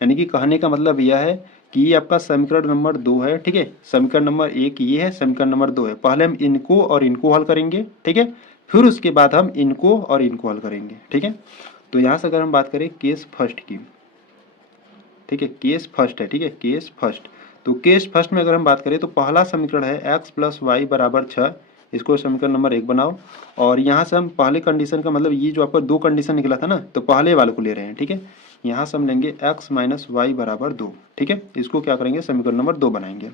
यानी कि कहने का मतलब यह है कि ये आपका समीकरण नंबर 2 है, ठीक है, समीकरण नंबर 1 ये है, समीकरण नंबर 2 है। पहले हम इनको और इनको हल करेंगे, ठीक है, फिर उसके बाद हम इनको और इनको हल करेंगे, ठीक है। तो यहाँ से अगर हम बात करें केस फर्स्ट की, ठीक है, केस फर्स्ट है, ठीक है, केस फर्स्ट। तो केस फर्स्ट में अगर हम बात करें तो पहला समीकरण है x प्लस वाई बराबर 6, इसको समीकरण नंबर 1 बनाओ। और यहाँ से हम पहले कंडीशन का मतलब ये जो आपका 2 कंडीशन निकला था ना, तो पहले वाले को ले रहे हैं, ठीक है। यहाँ से हम लेंगे x माइनस वाई बराबर 2, ठीक है, इसको क्या करेंगे, समीकरण नंबर 2 बनाएंगे,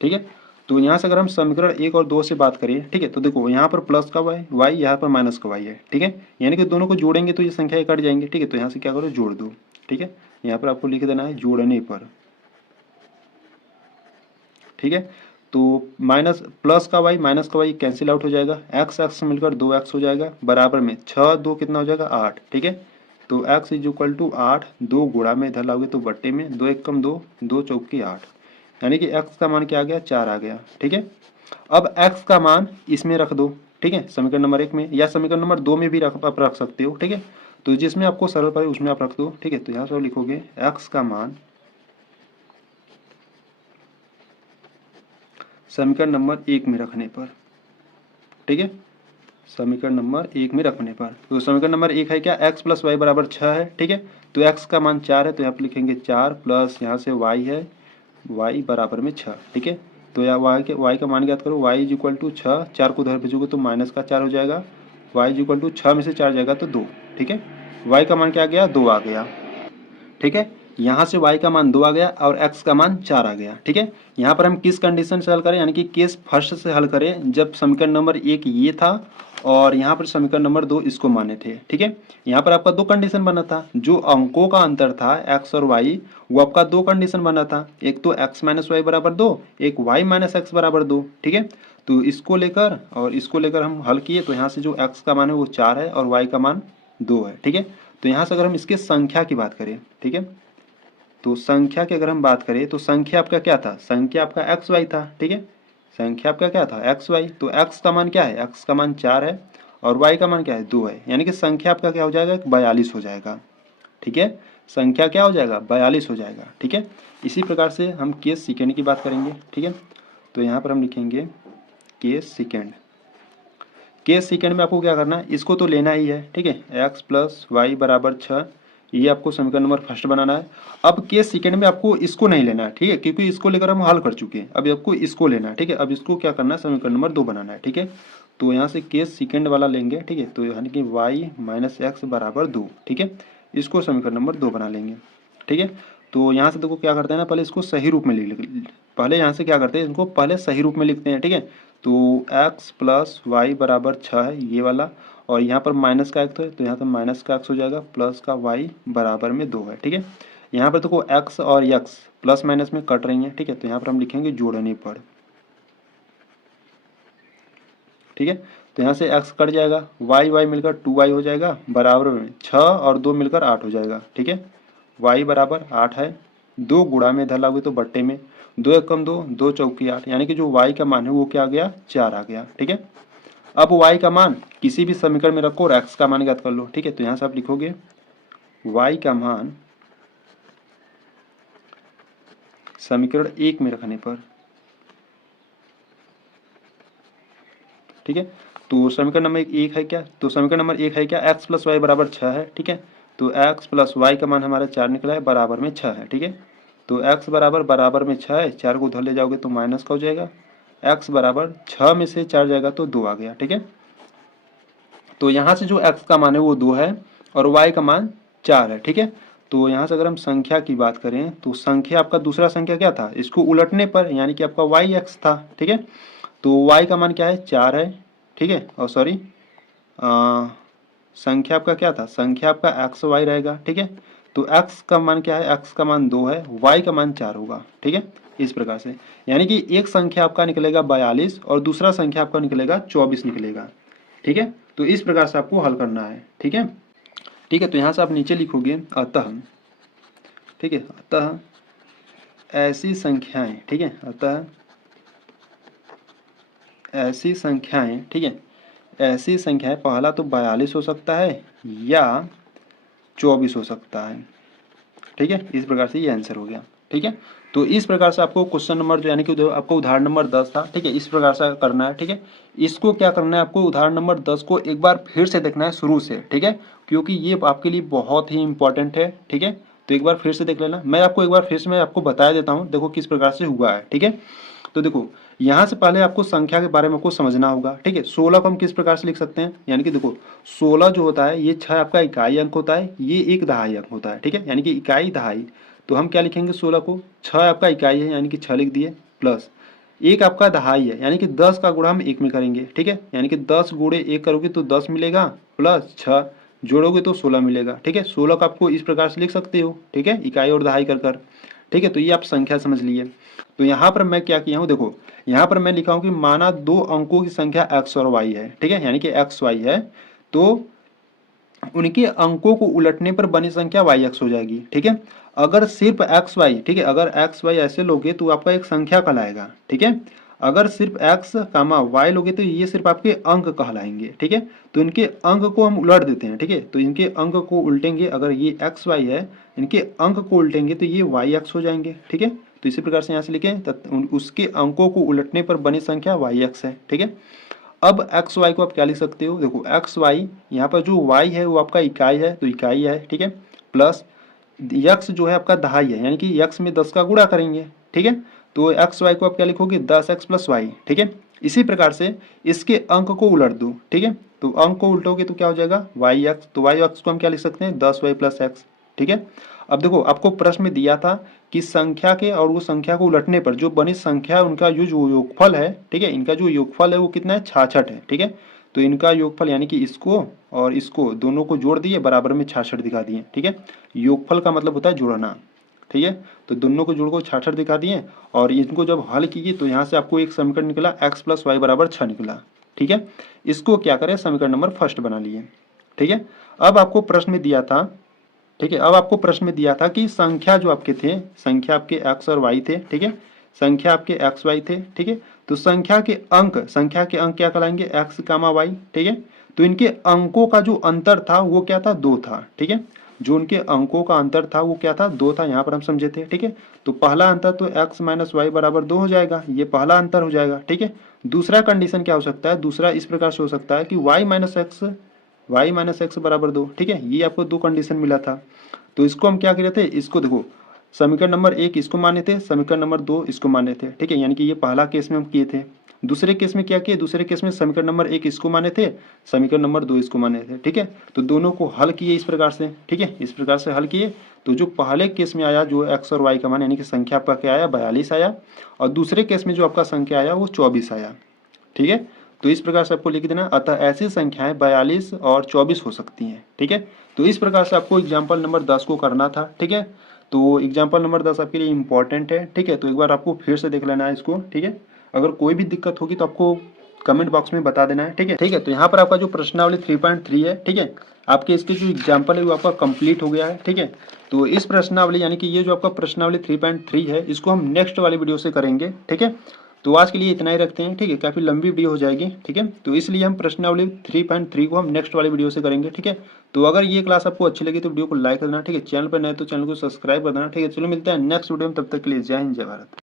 ठीक है। तो यहाँ से अगर हम समीकरण 1 और 2 से बात करें, ठीक है, तो देखो यहाँ पर प्लस का वाई, यहाँ पर माइनस का वाई है, ठीक है, यानी कि दोनों को जोड़ेंगे तो ये संख्या कट जाएंगे, ठीक है। तो यहाँ से क्या करो, जोड़ दो, ठीक है, यहाँ पर आपको लिख देना है जोड़ने पर, ठीक है। तो माइनस प्लस का वाई माइनस का वाई कैंसिल आउट हो जाएगा, एक्स एक्स मिलकर 2x हो जाएगा, बराबर में 6 2 कितना हो जाएगा, 8, ठीक है। तो x इज इक्वल टू 8, 2 गुणा में इधर लाओगे तो बट्टे में, 2 एक कम 2, 2 चौकी 8, यानी कि x का मान क्या आ गया, 4 आ गया, ठीक है। अब x का मान इसमें रख दो, ठीक है, समीकरण नंबर 1 में, या समीकरण नंबर 2 में भी आप रख सकते हो, ठीक है। तो जिसमें आपको सरल पड़े उसमें आप रख दो, ठीक है। तो यहाँ से लिखोगे x का मान समीकरण नंबर 1 में रखने पर, ठीक है, समीकरण नंबर 1 में रखने पर। तो समीकरण नंबर 1 है क्या, x प्लस वाई बराबर 6 है, ठीक है। तो x का मान 4 है, तो यहाँ पर लिखेंगे 4 प्लस यहाँ से y है, y बराबर में 6, ठीक है। तो यहाँ y का मान ज्ञात करो, y इज इक्वल टू 6, 4 को उधर भेजोगे तो माइनस का 4 हो जाएगा, y इज इक्वल टू 6 में से 4 जाएगा तो 2, ठीक है। y का मान क्या आ गया, 2 आ गया, ठीक है। यहाँ से y का मान 2 आ गया और x का मान 4 आ गया, ठीक है। यहाँ पर हम किस कंडीशन से हल करें, यानी कि केस फर्स्ट से हल करें, जब समीकरण नंबर 1 ये था और यहाँ पर समीकरण नंबर 2 इसको माने थे, ठीक है। यहाँ पर आपका 2 कंडीशन बना था, जो अंकों का अंतर था x और y, वो आपका 2 कंडीशन बना था, एक तो x माइनस वाई बराबर 2, एक y माइनस एक्स बराबर 2, ठीक है। तो इसको लेकर और इसको लेकर हम हल किए, तो यहाँ से जो x का मान है वो 4 है और y का मान 2 है, ठीक है। तो यहाँ से अगर हम इसके संख्या की बात करें, ठीक है, तो संख्या की अगर हम बात करें तो संख्या आपका क्या था, संख्या आपका एक्स वाई था, ठीक है, संख्या आपका क्या था, एक्स वाई। तो एक्स का मान क्या है, एक्स का मान 4 है और वाई का मान क्या है, 2 है, यानी कि संख्या आपका क्या हो जाएगा, 42 हो जाएगा, ठीक है। संख्या क्या हो जाएगा, 42 हो जाएगा, ठीक है। इसी प्रकार से हम केस सेकेंड की बात करेंगे, ठीक है। तो यहाँ पर हम लिखेंगे केस सेकेंड। केस सेकेंड में आपको क्या करना है, इसको तो लेना ही है, ठीक है, एक्स प्लस वाई बराबर 6, ये आपको समीकरण नंबर फर्स्ट बनाना है। अब केस सेकेंड में आपको इसको नहीं लेना है, ठीक है, क्योंकि इसको लेकर हम हल कर चुके हैं, अब आपको इसको लेना है, ठीक है। अब इसको क्या करना है, समीकरण नंबर 2 बनाना है, ठीक है। तो यहाँ से केस सेकेंड वाला लेंगे, ठीक है, तो यानी कि वाई माइनस एक्स बराबर 2, ठीक है, इसको समीकरण नंबर 2 बना लेंगे, ठीक है। तो यहाँ से देखो क्या करते हैं ना, पहले इसको सही रूप में पहले यहाँ से क्या करते हैं, इनको पहले सही रूप में लिखते हैं, ठीक है। तो x प्लस वाई बराबर 6 है ये वाला, और यहाँ पर माइनस का एक्स है तो यहाँ पर माइनस का एक्स हो जाएगा, प्लस का y बराबर में 2 है, ठीक है। यहाँ पर देखो x और x प्लस माइनस में कट रही हैं, ठीक है, तो यहाँ पर हम लिखेंगे जोड़ने पर, ठीक है। तो यहाँ से x कट जाएगा, y मिलकर 2y हो जाएगा, बराबर में 6 और 2 मिलकर 8 हो जाएगा, ठीक है। y बराबर 8 है, 2 गुणा में इधर लाओगे तो बट्टे में, 2 एक कम 2, 2 चौकी 8, यानी कि जो y का मान है वो क्या आ गया, 4 आ गया, ठीक है। अब y का मान किसी भी समीकरण में रखो और x का मान ज्ञात कर लो, ठीक है। तो यहाँ से आप लिखोगे y का मान समीकरण 1 में रखने पर, ठीक है। तो समीकरण नंबर 1 है क्या, तो समीकरण नंबर 1 है क्या, x प्लस वाई बराबर 6 है, ठीक है। तो x प्लस वाई का मान हमारा 4 निकला है, बराबर में 6 है, ठीक है। तो x बराबर में 6 है, 4 को उधर ले जाओगे तो माइनस का हो जाएगा, x बराबर 6 में से 4 जाएगा तो 2 आ गया, ठीक है। तो यहाँ से जो x का मान है वो 2 है और y का मान 4 है, ठीक है। तो यहाँ से अगर हम संख्या की बात करें तो संख्या आपका दूसरा संख्या क्या था, इसको उलटने पर, यानी कि आपका yx था, ठीक है। तो y का मान क्या है, 4 है, ठीक है, और सॉरी संख्या आपका क्या था, संख्या आपका एक्स वाई रहेगा, ठीक है। तो x का मान क्या है, x का मान 2 है, y का मान 4 होगा, ठीक है। इस प्रकार से यानी कि एक संख्या आपका निकलेगा 42 और दूसरा संख्या आपका निकलेगा 24 निकलेगा, ठीक है। तो इस प्रकार से आपको हल करना है, ठीक है, ठीक है। तो यहाँ से आप नीचे लिखोगे अतः, ठीक है, अतः ऐसी संख्याएं, ठीक है, अतः ऐसी संख्याएं, ठीक है, ऐसी संख्याएं, पहला तो 42 हो सकता है या 24 हो सकता है, ठीक है। इस प्रकार से ये आंसर हो गया, ठीक है। तो इस प्रकार से आपको क्वेश्चन नंबर जो यानी कि आपको उदाहरण नंबर 10 था, ठीक है, इस प्रकार से करना है, ठीक है। इसको क्या करना है, आपको उदाहरण नंबर 10 को एक बार फिर से देखना है शुरू से, ठीक है, क्योंकि ये आपके लिए बहुत ही इंपॉर्टेंट है, ठीक है। तो एक बार फिर से देख लेना, मैं आपको एक बार फिर से मैं आपको बता देता हूँ, देखो किस प्रकार से हुआ है, ठीक है। तो देखो यहाँ से पहले आपको संख्या के बारे में आपको समझना होगा, ठीक है। 16 को हम किस प्रकार से लिख सकते हैं, यानी कि देखो 16 जो होता है ये 6 आपका इकाई अंक होता है, ये एक दहाई अंक होता है, ठीक है, यानी कि इकाई दहाई। तो हम क्या लिखेंगे 16 को, 6 आपका इकाई है यानी कि 6 लिख दिए, प्लस एक आपका दहाई है यानी कि 10 का गुणा हम एक में करेंगे, ठीक है, यानी कि 10 गुणे एक करोगे तो 10 मिलेगा, प्लस 6 जोड़ोगे तो 16 मिलेगा, ठीक है। 16 को आपको इस प्रकार से लिख सकते हो, ठीक है, इकाई और दहाई कर, ठीक है। तो ये आप संख्या समझ लिए। तो यहाँ पर मैं क्या किया हूँ, देखो यहाँ पर मैं लिखा हूँ कि माना दो अंकों की संख्या x और y है, ठीक है, यानी कि x y है, तो उनके अंकों को उलटने पर बनी संख्या yx हो जाएगी, ठीक है। अगर सिर्फ एक्स वाई, ठीक है, अगर एक्स वाई ऐसे लोगे तो आपका एक संख्या कहलाएगा, ठीक है। अगर सिर्फ एक्स कामा वाई लोगे तो ये सिर्फ आपके अंक कहलाएंगे, ठीक है। तो इनके अंक को हम उलट देते हैं, ठीक है, तो इनके अंक को उल्टेंगे, अगर ये एक्स वाई है, इनके अंक को उल्टेंगे तो ये वाई एक्स हो जाएंगे, ठीक है। तो इसी प्रकार से यहाँ से लिखें, उसके अंकों को उलटने पर बनी संख्या वाई एक्स है, ठीक है। अब एक्स वाई को आप क्या लिख सकते हो, देखो एक्स वाई, यहाँ पर जो वाई है वो आपका इकाई है, तो इकाई है, ठीक है, प्लस यक्स जो है आपका दहाई है, यानी कि यक्स में 10 का गुणा करेंगे, ठीक है। तो एक्स वाई को आप क्या लिखोगे, 10x प्लस वाई, ठीक है। इसी प्रकार से इसके अंक को उलट दो, ठीक है, तो अंक को उल्टोगे तो क्या हो जाएगा वाई एक्स, तो वाई एक्स को हम क्या लिख सकते हैं 10y प्लस एक्स, ठीक है। अब देखो आपको प्रश्न में दिया था कि संख्या के और वो संख्या को उलटने पर जो बनी संख्या उनका जो योगफल है, ठीक है, इनका जो योगफल है वो कितना है 66 है, ठीक है। तो इनका योगफल यानी कि इसको और इसको दोनों को जोड़ दिए, बराबर में 66 दिखा दिए, ठीक है। योगफल का मतलब होता है जोड़ना, ठीक है। तो दोनों को जोड़ को 66 दिखा दिए, और इनको जब हल किए तो यहाँ से आपको एक समीकरण निकला x प्लस वाई बराबर 6 निकला, ठीक है। इसको क्या करें, समीकरण नंबर फर्स्ट बना लिए, ठीक है। अब आपको प्रश्न में दिया था, ठीक है, अब आपको प्रश्न में दिया था कि संख्या जो आपके थे, संख्या आपके x और y थे, ठीक है, संख्या आपके x y थे, ठीक है। तो संख्या के अंक क्या कहलाएंगे x कामा y, ठीक है। तो इनके अंकों का जो अंतर था वो क्या था 2 था, ठीक है। जो उनके अंकों का अंतर था वो क्या था 2 था, यहाँ पर हम समझे थे, ठीक है। तो पहला अंतर तो x माइनस वाई बराबर 2 हो जाएगा, ये पहला अंतर हो जाएगा, ठीक है। दूसरा कंडीशन क्या हो सकता है, दूसरा इस प्रकार से हो सकता है कि y माइनस एक्स बराबर 2, ठीक है। ये आपको 2 कंडीशन मिला था। तो इसको हम क्या करे थे, इसको देखो समीकरण नंबर 1 इसको माने थे, समीकरण नंबर 2 इसको माने थे, ठीक है, यानी कि ये पहला केस में हम किए थे। दूसरे केस में क्या किए, दूसरे केस में समीकरण नंबर 1 इसको माने थे, समीकरण नंबर 2 इसको माने थे, ठीक है। तो दोनों को हल किए इस प्रकार से, ठीक है, इस प्रकार से हल किए। तो जो पहले केस में आया जो x और y का मान यानी कि संख्या आपका क्या आया 42 आया, और दूसरे केस में जो आपका संख्या आया वो 24 आया, ठीक है। तो इस प्रकार से आपको लिख देना, अतः ऐसी संख्याएं 42 और 24 हो सकती हैं, ठीक है। तो इस प्रकार से आपको एग्जाम्पल नंबर 10 को करना था, ठीक है। तो एग्जाम्पल नंबर 10 आपके लिए इंपॉर्टेंट है, ठीक है। तो एक बार आपको फिर से देख लेना है इसको, ठीक है। अगर कोई भी दिक्कत होगी तो आपको कमेंट बॉक्स में बता देना है, ठीक है, ठीक है। तो यहाँ पर आपका जो प्रश्नावली 3.3 है, ठीक है, आपके इसके जो एग्जाम्पल है वो आपका कंप्लीट हो गया है, ठीक है। तो इस प्रश्नावली यानी कि ये जो आपका प्रश्नावली 3.3 है इसको हम नेक्स्ट वाली वीडियो से करेंगे, ठीक है। तो आज के लिए इतना ही रखते हैं, ठीक है, काफ़ी लंबी वीडियो हो जाएगी, ठीक है। तो इसलिए हम प्रश्नावली 3.3 को हम नेक्स्ट वाली वीडियो से करेंगे, ठीक है। तो अगर ये क्लास आपको अच्छी लगी तो वीडियो को लाइक कर देना, ठीक है, चैनल पर नए तो चैनल को सब्सक्राइब कर देना, ठीक है। चलो मिलते हैं नेक्स्ट वीडियो में, तब तक के लिए जय हिंद जय भारत।